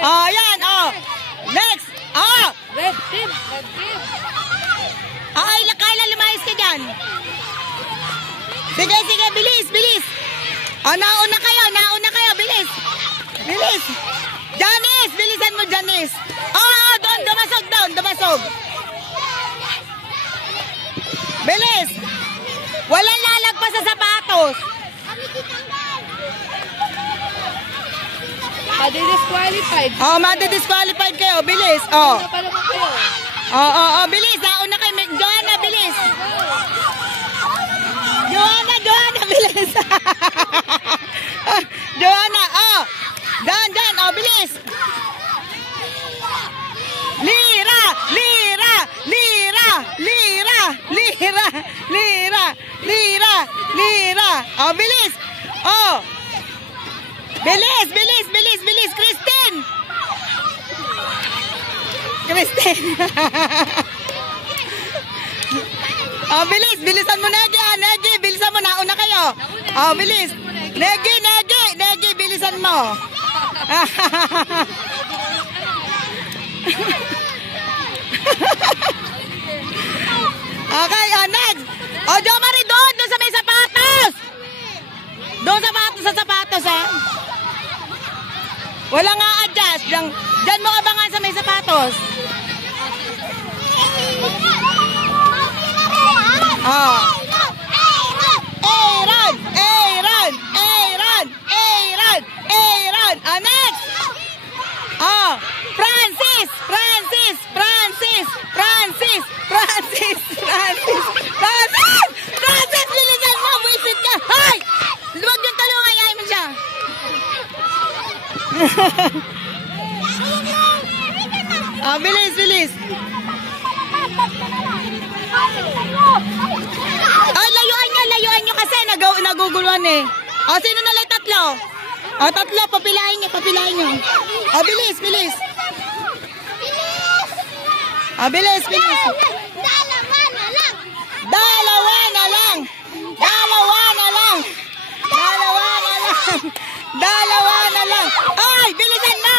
Oh, yan. Oh. Next. Oh. Red team. Red team. Ay, Kayla, lumayas ka dyan. Sige, sige. Bilis, bilis. Oh, nauna kayo. Bilis. Bilis. Janice, bilisan mo, Janice. Oh, doon. Dumasog. Bilis. Walang lalagpas sa sapatos. Madi-disqualified. Oh, madi-disqualified kayo. Bilis. Oh. Ano pa naman kayo? Oh, bilis. Nauna kayo. Joanna, bilis. Joanna, bilis. Joanna, oh. Dan, oh, bilis. Lira. Oh, bilis. Oh. Bilis. Christine. Oh, bilisan mo, Negi, bilisan mo, nauna kayo. Oh, bilis. Negi, bilisan mo. Okay, next. Oh, Jo Marie, doon sa may sapatos. Doon sa sapatos, ha. Wala nga adjust. Diyan mo abangan sa may sapatos. Oh. Aaron. Next. Oh, Francis. Bilisan mo, buisit ka. Hoy! Luwag yung talungan, ayaw mo siya. Oh, bilis. Oh, layuan nyo kasi naguguluhan eh. Oh, sino nalay tatlo? Oh, tatlo, papilahin nyo. Oh, bilis. Oh, bilis. Dalawa na lang. Ay, bilisan mo.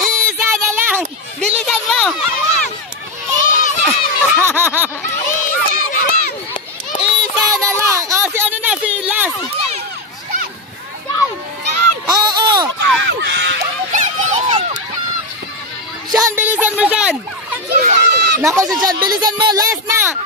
Isa na lang. Bilisan mo. Isa na lang. Oh, si ano na, si Las. Oo. Sean, bilisan mo, Sean. Nako si Sean, bilisan mo. Last na.